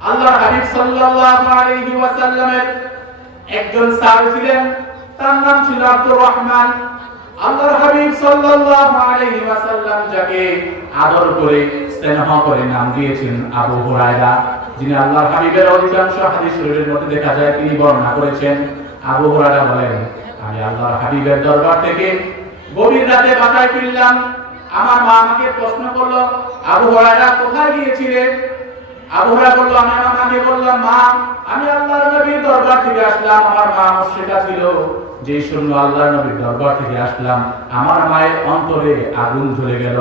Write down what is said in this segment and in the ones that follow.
আল্লাহর হাবিব সাল্লাল্লাহু আলাইহি ওয়াসাল্লামের একজন সাহাবী ছিলেন, তার নাম ছিল আব্দুর রহমান। আল্লাহর হাবিব সাল্লাল্লাহু আলাইহি ওয়াসাল্লাম যাকে আদর করে স্নেহ করে নাম দিয়েছেন আবু হুরায়রা, যিনি আল্লাহর হাবিবের অধিকাংশ হাদিস শরীফের মধ্যে দেখা যায় তিনি বর্ণনা করেছেন। আবু হুরায়রা বলেন, আমি আল্লাহর হাবিবের দরবার থেকে গভীর রাতে বাসায় ফিরলাম। আমার মা আমাকে প্রশ্ন করলো, আবু হুরায়রা কোথায় গিয়েছিলে? আবু হুরায়রা বলল, আমি আমার মাকে বললাম, মা আমি আল্লাহর নবীর দরবার থেকে আসলাম। আমার মা মুশরিকা ছিল, যে শুনলো আল্লাহর নবীর দরবার থেকে আসলাম, আমার মায়ের অন্তরে আগুন জ্বলে গেল।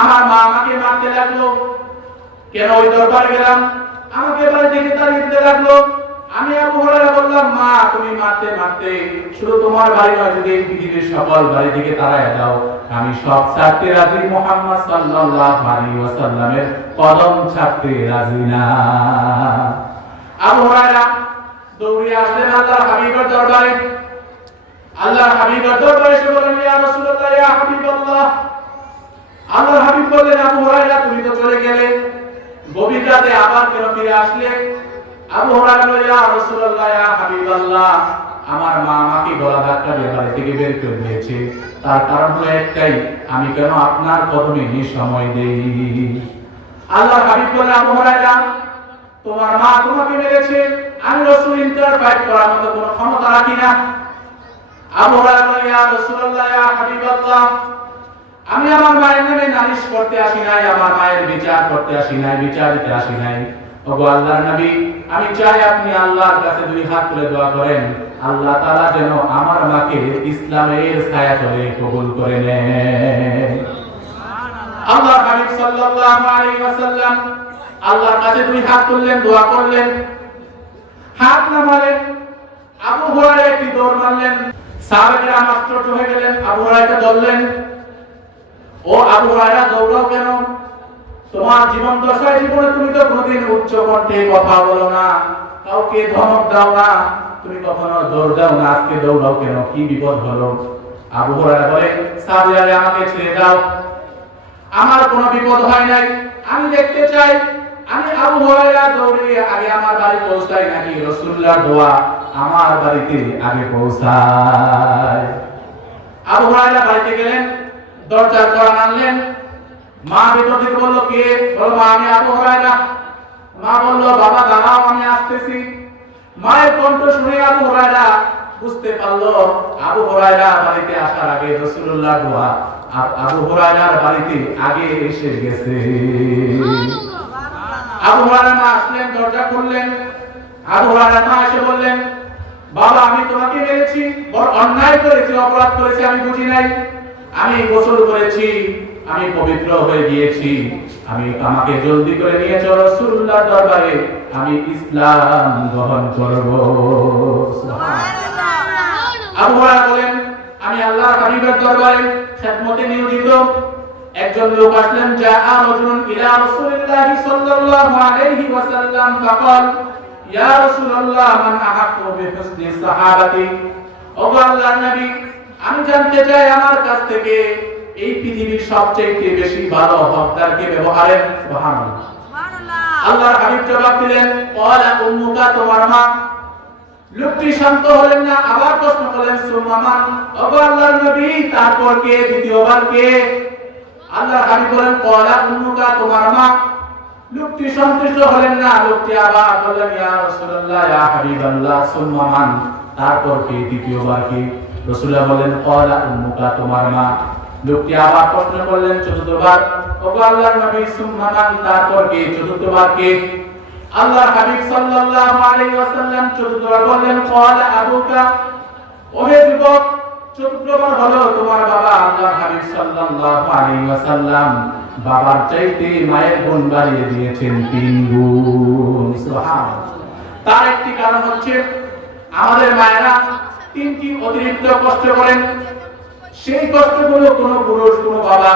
আমার মা আমাকে মারতে লাগলো। কেন ওই দরবারে গেলাম? আমাকে বাড়ি থেকে তাড়িয়ে দিতে লাগলো। আমি আবু হুরায়রা বললাম, মা তুমি মারতে মারতে শুধু তোমার বাড়ি নয়, যদি এই পৃথিবীর সকল বাড়ি থেকে তাড়ায় দাও, আমি সব ছাড়তে রাজি, মুহাম্মদ সাল্লাল্লাহু আলাইহি ওয়াসাল্লামের কদম ছাড়তে রাজি না। আবু হুরায়রা দৌড়ে আসলেন আল্লাহর হাবিবের দরবারে। আল্লাহর হাবিবের দরবারে এসে বললেন, ইয়া রাসূলুল্লাহ, ইয়া হাবিবাল্লাহ। আল্লাহর হাবিব বললেন, আবু হুরায়রা তুমি তো চলে গেলে, গভীর রাতে আবার কেন ফিরে আসলে? আবু হুরায়রা বললেন, ইয়া রাসূলুল্লাহ, ইয়া হাবিবাল্লাহ, আমার মা আমাকে গলা ধাক্কা দিয়ে বাড়ি থেকে বের করে দিয়েছে। তার কারণ হলো একটাই, আমি কেন আপনার কদমে সময় দেই। আল্লাহর হাবিব বললেন, আবু হুরায়রা তোমার মা তোমাকে মেরেছে, আমি রাসূল ইন্টারফাইট করার মতো কোনো ক্ষমতা রাখি না। আবু হুরায়রা বললেন, ইয়া রাসূলুল্লাহ, ইয়া হাবিবাল্লাহ, আমি আমার মায়ের নামে নালিশ করতে আসি নাই, আমার মায়ের বিচার করতে আসি নাই, বিচার দিতে আসি নাই। ওগো আল্লাহর নবী, আমি চাই আপনি আল্লাহর কাছে দুই হাত তুলে দোয়া করেন, আল্লাহ তাআলা যেন আমার মাকে ইসলামের ছায়াতলে কবুল করে নেন। আল্লাহর হাবিব সাল্লাল্লাহু আলাইহি ওয়াসাল্লাম আল্লাহর কাছে দুই হাত তুললেন, দোয়া করলেন। হাত নামালেন, আবু হুরায়রা একটি দৌড় মারলেন। সাহাবারা আশ্চর্য হয়ে গেলেন, আবু হুরায়রাকে ধরলেন। ও আবু হুরায়রা, দৌড়াও কেন? তোমার জীবন দশায় জীবনে তুমি তো কোনদিন উচ্চ কণ্ঠে কথা বলো না, কাউকে ধমক দাও না, তুমি কখনো দৌড় দাও না, আজকে দৌড়াও কেন? কি বিপদ হলো? আবু হুরায়রা বলে, সাহাবীরা আমাকে ছেড়ে দাও, আমার কোনো বিপদ হয় নাই, আমি দেখতে চাই আমি আবু হুরায়রা দৌড়ে আগে আমার বাড়ি পৌঁছাই নাকি রাসূলুল্লাহর দোয়া আমার বাড়িতে আগে পৌঁছায়। আবু হুরায়রা বাড়িতে গেলেন, দরজার কড়া নাড়লেন। মা ভিতর থেকে বলল, কে? বলল, মা আমি আবু হুরায়রা। মা বলল, বাবা দাঁড়াও, আমি আসতেছি। মায়ের কণ্ঠ শুনে আবু হুরায়রা বুঝতে পারলো আবু হুরায়রা বাড়িতে আসার আগে রাসূলুল্লাহর দোয়া আবু হুরায়রার বাড়িতে আগে এসে গেছে। আবু হুরায়রা মা আসলেন, দরজা খুললেন। আবু হুরায়রা মা এসে বললেন, বাবা আমি তোমাকে মেরেছি, বড় অন্যায় করেছি, অপরাধ করেছি, আমি বুঝি নাই, আমি গোসল করেছি, আমি পবিত্র হয়ে গিয়েছি, আমাকে জলদি করে নিয়ে চলো রাসূলুল্লাহর দরবারে, আমি ইসলাম গ্রহণ করব। সুবহানাল্লাহ। আবু হুরায়রা বলেন, আমি আল্লাহর হাবিবের দরবারে খিদমতে নিয়োজিত। একজন লোক আসলেন, জাআ রাজুলুন ইলা রাসূলিল্লাহি সাল্লাল্লাহু আলাইহি ওয়াসাল্লাম ফাকাল, ইয়া রাসূলুল্লাহ, মান আহাক্কু বিহুসনি সাহাবাতি। ওগো আল্লাহর নবী, আমি জানতে চাই আমার কাছ থেকে এই পৃথিবীর সবচেয়ে বেশি ভালো হকদারকে ব্যবহারের। সুবহানাল্লাহ। আল্লাহর হাবিব জবাব দিলেন, ক্বালা উম্মুকা, তোমার মা। লোকটি শান্ত হলেন না, আবার প্রশ্ন করলেন, সুম্মা মান? ওগো আল্লাহর নবী, তারপর কে? দ্বিতীয়বার কে? আল্লাহর হাবিব বলেন, ক্বালা উম্মুকা, তোমার মা। লোকটি সন্তুষ্ট হলেন না, লোকটি আবার বললেন, ইয়া রাসূলুল্লাহ, ইয়া হাবিবাল্লাহ, সুম্মা মান? তারপর কে? দ্বিতীয়বার কে? রাসূলুল্লাহ বলেন, ক্বালা উম্মুকা, তোমার মা। লোকটি আবার প্রশ্ন করলেন চতুর্থবার, ওগো আল্লাহর নবী, সুম্মা মান? তারপর কে? চতুর্থবার কে? আল্লাহর হাবিব সাল্লাল্লাহু আলাইহি ওয়াসাল্লাম চতুর্থবার বললেন, ক্বালা আবুকা। ওহে যুবক, চতুর্থবার হলো তোমার বাবা। আল্লাহর হাবিব সাল্লাল্লাহু আলাইহি ওয়াসাল্লাম বাবার চাইতে মায়ের গুণ বাড়িয়ে দিয়েছেন 3 গুণ। সুবহানাল্লাহ। তার একটি কারণ হচ্ছে আমাদের মায়েরা 3টি অতিরিক্ত কষ্ট করেন। সেই কষ্টগুলো কোনো পুরুষ, কোনো বাবা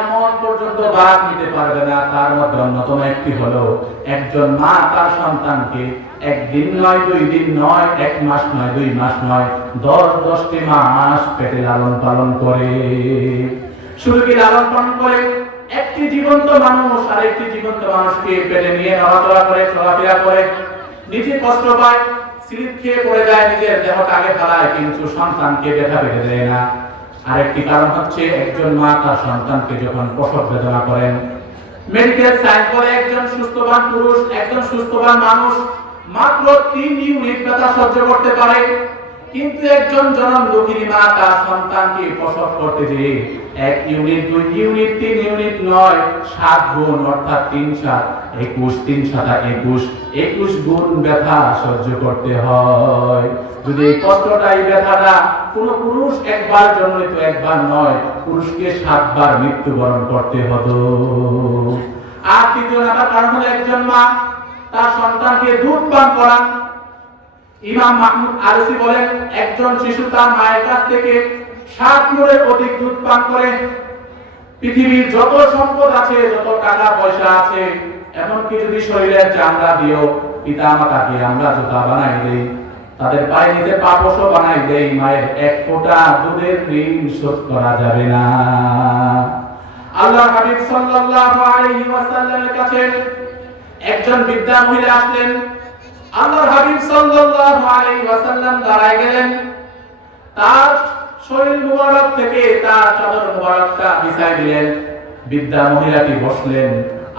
এমন পর্যন্ত ভাগ নিতে পারবে না। তার মধ্যে অন্যতম একটি হলো, একজন মা তার সন্তানকে একদিন নয়, 2 দিন নয়, 1 মাস নয়, 2 মাস নয়, 10-10টি মাস পেটে লালন পালন করে। শুধু কি লালন পালন করে? 1 একটি জীবন্ত মানুষ আরেকটি জীবন্ত মানুষকে পেটে নিয়ে নড়াচড়া করে চলাফেরা করে, নিজে কষ্ট পায়, স্লিপ খেয়ে পড়ে যায়, নিজের দেহটা আগে ফেলায়, কিন্তু সন্তানকে ব্যথা পেতে দেয় না। আরেকটি কারণ হচ্ছে একজন মা তার সন্তানকে যখন প্রসব বেদনা করেন, মেডিকেল সায়েন্স বলে একজন সুস্থবান পুরুষ, একজন সুস্থবান মানুষ মাত্র 3 ইউনিট ব্যথা সহ্য করতে পারে, কিন্তু একজন জনম দুঃখিনী মা তার সন্তানকে প্রসব করতে যেয়ে 1 ইউনিট 2 ইউনিট 3 ইউনিট নয় 7 গুণ অর্থাৎ 3 7 21 3 7 21 গুণ ব্যথা সহ্য করতে হয়। যদি এই কষ্টটাই ব্যথাটা কোন পুরুষ একবার জন্মই তো একবার নয়, পুরুষকে 7 বার মৃত্যুবরণ করতে হতো। আর তৃতীয় নাম্বার কারণ হলো একজন মা তার সন্তানকে দুধ পান করান। ইমাম মাহমুদ আরসি বলেন একজন শিশু তার মায়ের কাছ থেকে 7 গুণের অধিক দুধ পান করে। পৃথিবীর যত সম্পদ আছে, যত টাকা পয়সা আছে, এমনকি যদি শরীরের চামড়া দিও পিতা মাতাকে আমরা জুতা বানাই দেই, তাদের পায়ে নিচে পাপোশ বানাই দেই, মায়ের 1 ফোঁটা দুধের ঋণ শোধ করা যাবে না। আল্লাহর হাবিব সাল্লাল্লাহু আলাইহি ওয়াসাল্লামের কাছে একজন বৃদ্ধা মহিলা আসলেন। আল্লাহর হাবিব সাল্লাল্লাহু আলাইহি ওয়াসাল্লাম দাঁড়ায় গেলেন, তার শরীর মুবারক থেকে তার চাদর মুবারকটা বিছাই দিলেন, বৃদ্ধা মহিলাটি বসলেন।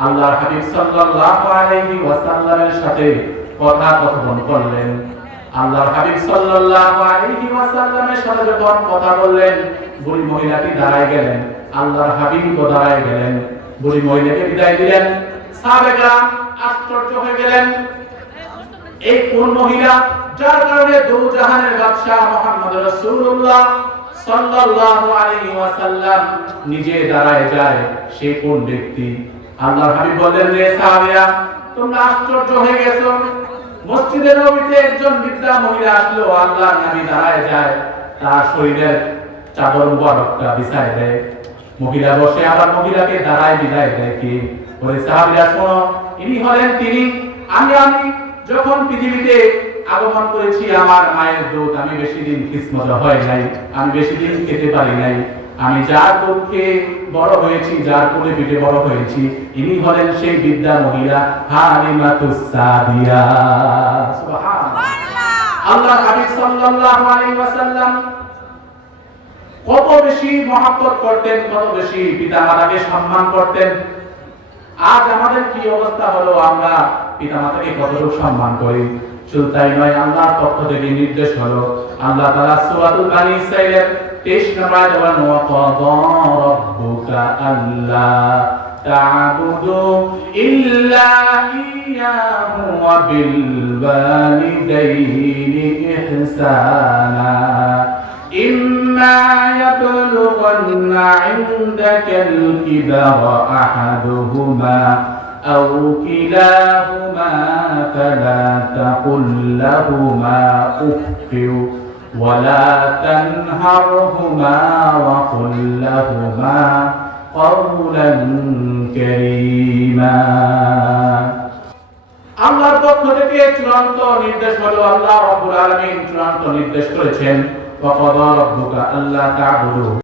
আল্লাহর হাবিব সাল্লাল্লাহু আলাইহি ওয়াসাল্লামের সাথে কথোপকথন করলেন। আল্লাহর হাবিব সাল্লাল্লাহু আলাইহি ওয়াসাল্লামের সাথে যখন কথা বললেন, বুড়ি মহিলাটি দাঁড়ায় গেলেন, আল্লাহর হাবিবও দাঁড়ায় গেলেন, বুড়ি মহিলাকে বিদায় দিলেন। সাহাবারা আশ্চর্য হয়ে গেলেন, এই কোন মহিলা যার কারণে দু জাহানের বাদশা মুহাম্মদ রাসূলুল্লাহ সাল্লাল্লাহু আলাইহি ওয়াসাল্লাম নিজে দাঁড়ায় যায়, সে কোন ব্যক্তি? আল্লাহর হাবিব বললেন, রে সাহাবারা তোমরা আশ্চর্য হয়ে গেছো, মসজিদে নববীতে একজন বৃদ্ধা মহিলা আসলো, আল্লাহর নবী দাঁড়ায় যায়, তার শরীরের চাদর মুবারকটা বিছায় দেয়, মহিলা বসে আবার মহিলাকে দাঁড়ায় বিদায় দেয়। কি বলে? সাহাবীরা শোনো, ইনি হলেন তিনি। আমি যখন পৃথিবীতে আগমন করেছি, আমার মায়ের দুধ আমি বেশি দিন কিসমত হয় নাই, আমি বেশি দিন খেতে পারি নাই, আমি যার দুধ খেয়ে বড় হয়েছি, যার কোলে পিঠে বড় হয়েছি, ইনি হলেন সেই বৃদ্ধা মহিলা হালিমাতুস সাদিয়া। সুবহানাল্লাহ। আল্লাহর হাবিব সাল্লাল্লাহু আলাইহি ওয়াসাল্লাম কত বেশি মহব্বত করতেন, কত বেশি পিতামাতাকে সম্মান করতেন। আজ আমাদের কি অবস্থা হলো, আমরা পিতামাতাকে কতটুকু সম্মান করি? শুধু তাই নয়, আল্লাহর পক্ষ থেকে নির্দেশ হলো, আল্লাহ তাআলা সূরাতুল বানী ইসরাঈলের 23 নম্বর আয়াতে বলেন, ওয়া ক্বাদা রাব্বুকা আল্লা তা'বুদু ইল্লা ইয়্যাহু ওয়া বিল ওয়ালিদাইনি ইহসানা إما يبلغن عندك الكبر أحدهما أو كلاهما فلا تقل لهما أف ولا تنهرهما وقل لهما قولا كريما। আল্লাহর পক্ষ থেকে চূড়ান্ত নির্দেশ হলো, আল্লাহ রাব্বুল আলামিন চূড়ান্ত নির্দেশ করেছেন, وقضى ربك ألا تعبدوا